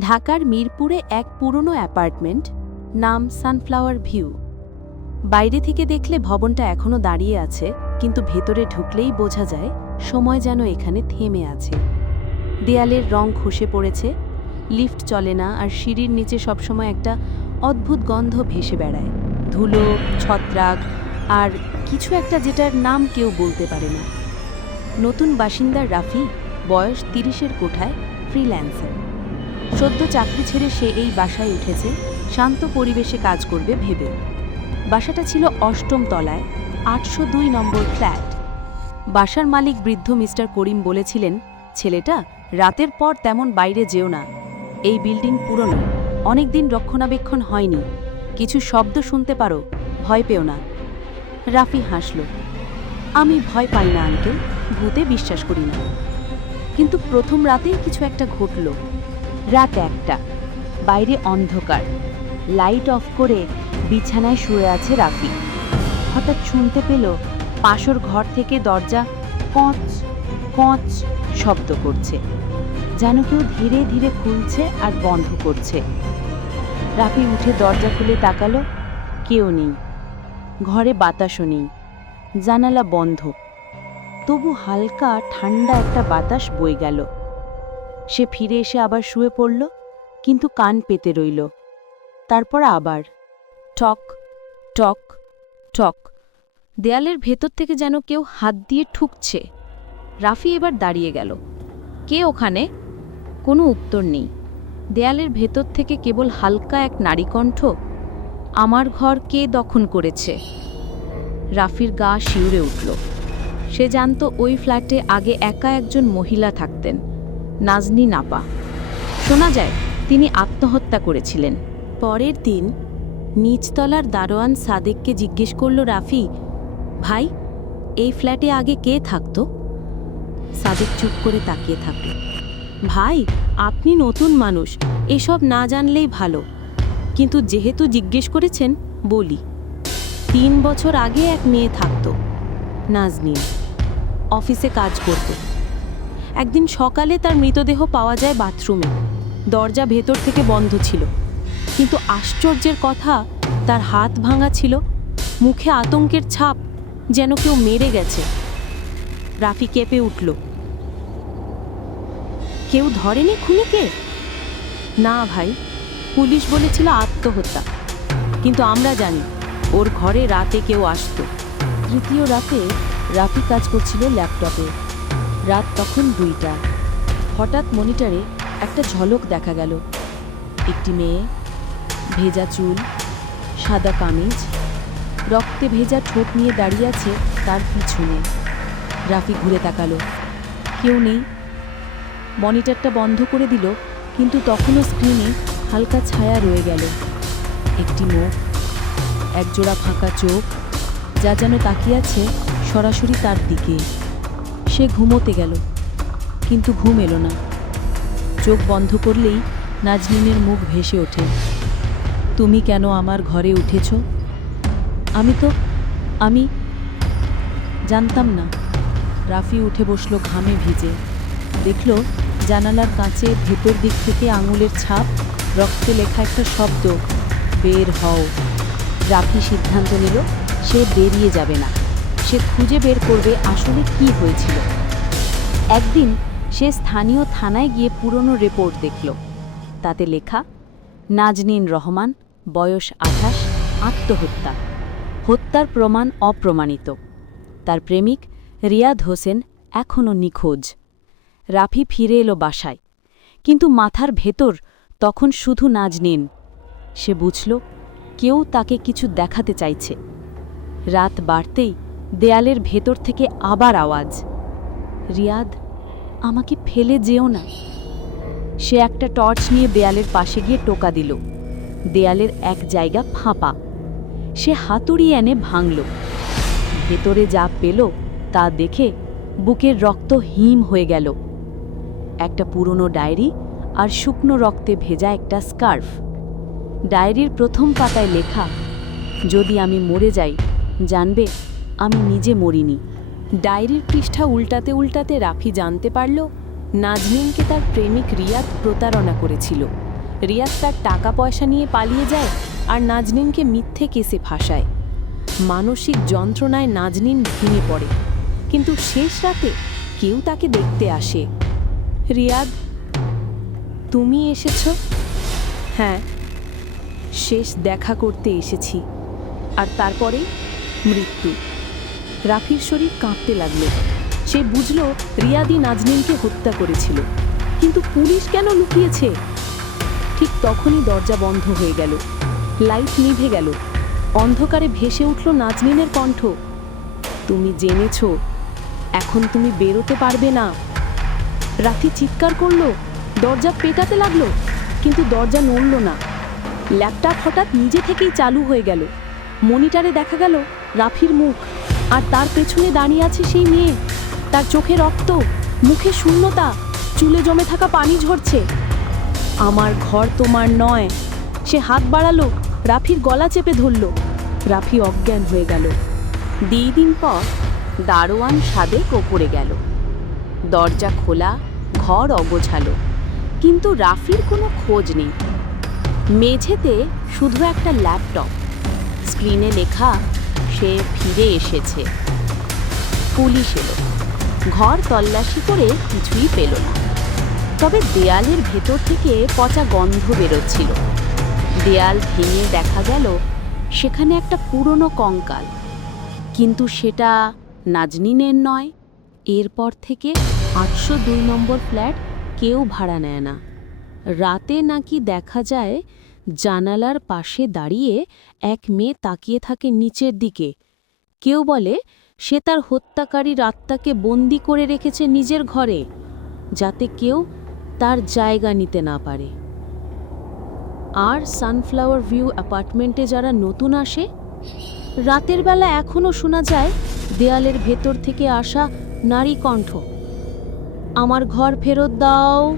ঢাকার মিরপুরে এক পুরনো অ্যাপার্টমেন্ট, নাম সানফ্লাওয়ার ভিউ। বাইরে থেকে দেখলে ভবনটা এখনও দাঁড়িয়ে আছে, কিন্তু ভেতরে ঢুকলেই বোঝা যায় সময় যেন এখানে থেমে আছে। দেয়ালের রং খসে পড়েছে, লিফট চলে না আর সিঁড়ির নিচে সবসময় একটা অদ্ভুত গন্ধ ভেসে বেড়ায়। ধুলো, ছত্রাক আর কিছু একটা যেটার নাম কেউ বলতে পারে না। নতুন বাসিন্দার রাফি, বয়স তিরিশের কোঠায় ফ্রিল্যান্সার সদ্য চাকরি ছেড়ে সে এই বাসায় উঠেছে, শান্ত পরিবেশে কাজ করবে ভেবে। বাসাটা ছিল অষ্টম তলায়, আটশো দুই নম্বর ফ্ল্যাট। বাসার মালিক বৃদ্ধ মিস্টার করিম বলেছিলেন, ছেলেটা, রাতের পর তেমন বাইরে যেও না। এই বিল্ডিং পুরনো, অনেকদিন রক্ষণাবেক্ষণ হয়নি। কিছু শব্দ শুনতে পারো, ভয় পেও না। রাফি হাসল, আমি ভয় পাই না, আঙ্কেল, ভূতে বিশ্বাস করি না। কিন্তু প্রথম রাতেই কিছু একটা ঘটল। রাত একটা। বাইরে অন্ধকার। লাইট অফ করে বিছানায় শুয়ে আছে রাফি। হঠাৎ শুনতে পেল পাশর ঘর থেকে দরজা কঁচ কঁচ শব্দ করছে। যেন কেউ ধীরে ধীরে খুলছে আর বন্ধ করছে। রাফি উঠে দরজা খুলে তাকালো, কেউ নেই। ঘরে বাতাসও নেই। জানালা বন্ধ। তবু হালকা ঠান্ডা একটা বাতাস বয়ে গেল। সে ফিরে এসে আবার শুয়ে পড়ল, কিন্তু কান পেতে রইল। তারপর আবার, টক টক টক, দেয়ালের ভেতর থেকে যেন কেউ হাত দিয়ে ঠুকছে। রাফি এবার দাঁড়িয়ে গেল। কে ওখানে? কোনো উত্তর নেই। দেয়ালের ভেতর থেকে কেবল হালকা এক নারীকণ্ঠ, আমার ঘর কে দখল করেছে? রাফির গা শিউরে উঠল। সে জানত ওই ফ্ল্যাটে আগে একা একজন মহিলা থাকতেন। নাজনি নাপা। শোনা যায়, তিনি আত্মহত্যা করেছিলেন। পরের দিন, নিচতলার দারোয়ান সাদেককে জিজ্ঞেস করল, রাফি, ভাই, এই ফ্ল্যাটে আগে কে থাকতো? সাদেক চুপ করে তাকিয়ে থাকল। ভাই, আপনি নতুন মানুষ, এসব না জানলেই ভালো। কিন্তু যেহেতু জিজ্ঞেস করেছেন, বলি। তিন বছর আগে এক মেয়ে থাকতো নাজনীন অফিসে কাজ করত। একদিন সকালে তার মৃতদেহ পাওয়া যায় বাথরুমে। দরজা ভেতর থেকে বন্ধ ছিল। কিন্তু আশ্চর্যের কথা, তার হাত ভাঙা ছিল। মুখে আতঙ্কের ছাপ যেন কেউ মেরে গেছে। রাফি কেঁপে উঠল। কেউ ধরেনি খুনিকে? না ভাই, পুলিশ বলেছিল আত্মহত্যা। কিন্তু আমরা জানি, ওর ঘরে রাতে কেউ আসতো। তৃতীয় রাতে রাফি কাজ করছিল ল্যাপটপে। রাত তখন দুইটা। হঠাৎ মনিটরে একটা ঝলক দেখা গেল। একটি মেয়ে, ভেজা চুল, সাদা কামিজ, রক্তে ভেজা ঠোঁট নিয়ে দাঁড়িয়ে আছে তার পিছনে। রাফি ঘুরে তাকালো। কেউ নেই। মনিটরটা বন্ধ করে দিল, কিন্তু তখনও স্ক্রিনে হালকা ছায়া রয়ে গেল। একটি মুখ, একজোড়া ফাঁকা চোখ, যা যেন তাকিয়ে আছে সরাসরি তার দিকে। সে ঘুমোতে গেল, কিন্তু ঘুম এলো না। চোখ বন্ধ করলেই নাজনীনের মুখ ভেসে ওঠে। তুমি কেন আমার ঘরে উঠেছ? আমি তো, আমি জানতাম না। রাফি উঠে বসল ঘামে ভিজে। দেখল জানালার কাঁচে ভেতর দিক থেকে আঙুলের ছাপ, রক্তে লেখা একটা শব্দ, বের হও। রাফি সিদ্ধান্ত নিল, সে বেরিয়ে যাবে না। সে খুঁজে বের করবে আসলে কি হয়েছিল। একদিন সে স্থানীয় থানায় গিয়ে পুরনো রিপোর্ট দেখল। তাতে লেখা, নাজনীন রহমান, বয়স আঠাশ, আত্মহত্যা। হত্যার প্রমাণ অপ্রমাণিত। তার প্রেমিক রিয়াদ হোসেন এখনও নিখোঁজ। রাফি ফিরে এলো বাসায়। কিন্তু মাথার ভেতর তখন শুধু নাজনীন। সে বুঝল, কেউ তাকে কিছু দেখাতে চাইছে। রাত বাড়তেই দেয়ালের ভেতর থেকে আবার আওয়াজ। রিয়াদ, আমাকে ফেলে যেও না। সে একটা টর্চ নিয়ে দেয়ালের পাশে গিয়ে টোকা দিল। দেয়ালের এক জায়গা ফাঁপা। সে হাতুড়ি এনে ভাঙল। ভেতরে যা পেল তা দেখে বুকের রক্ত হিম হয়ে গেল। একটা পুরনো ডায়েরি আর শুকনো রক্তে ভেজা একটা স্কার্ফ। ডায়েরির প্রথম পাতায় লেখা, যদি আমি মরে যাই, জানবে আমি নিজে মরিনি। ডায়েরির পৃষ্ঠা উল্টাতে উল্টাতে রাফি জানতে পারল, নাজনীনকে তার প্রেমিক রিয়াদ প্রতারণা করেছিল। রিয়াদ তার টাকা পয়সা নিয়ে পালিয়ে যায় আর নাজনীনকে মিথ্যে কেসে ফাঁসায়। মানসিক যন্ত্রণায় নাজনিন ভেঙে পড়ে। কিন্তু শেষ রাতে কেউ তাকে দেখতে আসে। রিয়াদ, তুমি এসেছ? হ্যাঁ শেষ দেখা করতে এসেছি। আর তারপরে মৃত্যু। রাফির শরীর কাঁপতে লাগল। সে বুঝল রিয়াদি নাজনীনকে হত্যা করেছিল। কিন্তু পুলিশ কেন লুকিয়েছে? ঠিক তখনই দরজা বন্ধ হয়ে গেল। লাইট নিভে গেল। অন্ধকারে ভেসে উঠল নাজনীনের কণ্ঠ। তুমি জেনেছ, এখন তুমি বেরোতে পারবে না। রাফি চিৎকার করল। দরজা পেটাতে লাগল, কিন্তু দরজা নড়ল না। ল্যাপটপ হঠাৎ নিজে থেকেই চালু হয়ে গেল। মনিটারে দেখা গেল রাফির মুখ। আর তার পেছনে দাঁড়িয়ে আছে সেই মেয়ে। তার চোখে রক্ত, মুখে শূন্যতা, চুলে জমে থাকা পানি ঝরছে। আমার ঘর তোমার নয়। সে হাত বাড়ালো, রাফির গলা চেপে ধরল। রাফি অজ্ঞান হয়ে গেল। দুই দিন পর দারোয়ান সাদেক ওপরে গেল। দরজা খোলা, ঘর অগোছালো। কিন্তু রাফির কোনো খোঁজ নেই। মেঝেতে শুধু একটা ল্যাপটপ। স্ক্রিনে লেখা, সে ফিরে এসেছে। পুলিশ এলো। ঘর তল্লাশি করে কিছুই পেল না। তবে দেয়ালের ভেতর থেকে পচা গন্ধ বেরোচ্ছিল। দেয়াল ভেঙে দেখা গেল, সেখানে একটা পুরনো কঙ্কাল। কিন্তু সেটা নাজনিনের নয়, এরপর থেকে আটশো দুই নম্বর ফ্ল্যাট কেউ ভাড়া নেয় না। রাতে নাকি দেখা যায় জানালার পাশে দাঁড়িয়ে এক মেয়ে তাকিয়ে থাকে নিচের দিকে। কেউ বলে, সে তার হত্যাকারীর আত্মাকে বন্দি করে রেখেছে নিজের ঘরে, যাতে কেউ তার জায়গা নিতে না পারে। আর সানফ্লাওয়ার ভিউ অ্যাপার্টমেন্টে যারা নতুন আসে, রাতের বেলা এখনও শোনা যায়, দেয়ালের ভেতর থেকে আসা নারী কণ্ঠ, আমার ঘর ফেরত দাও।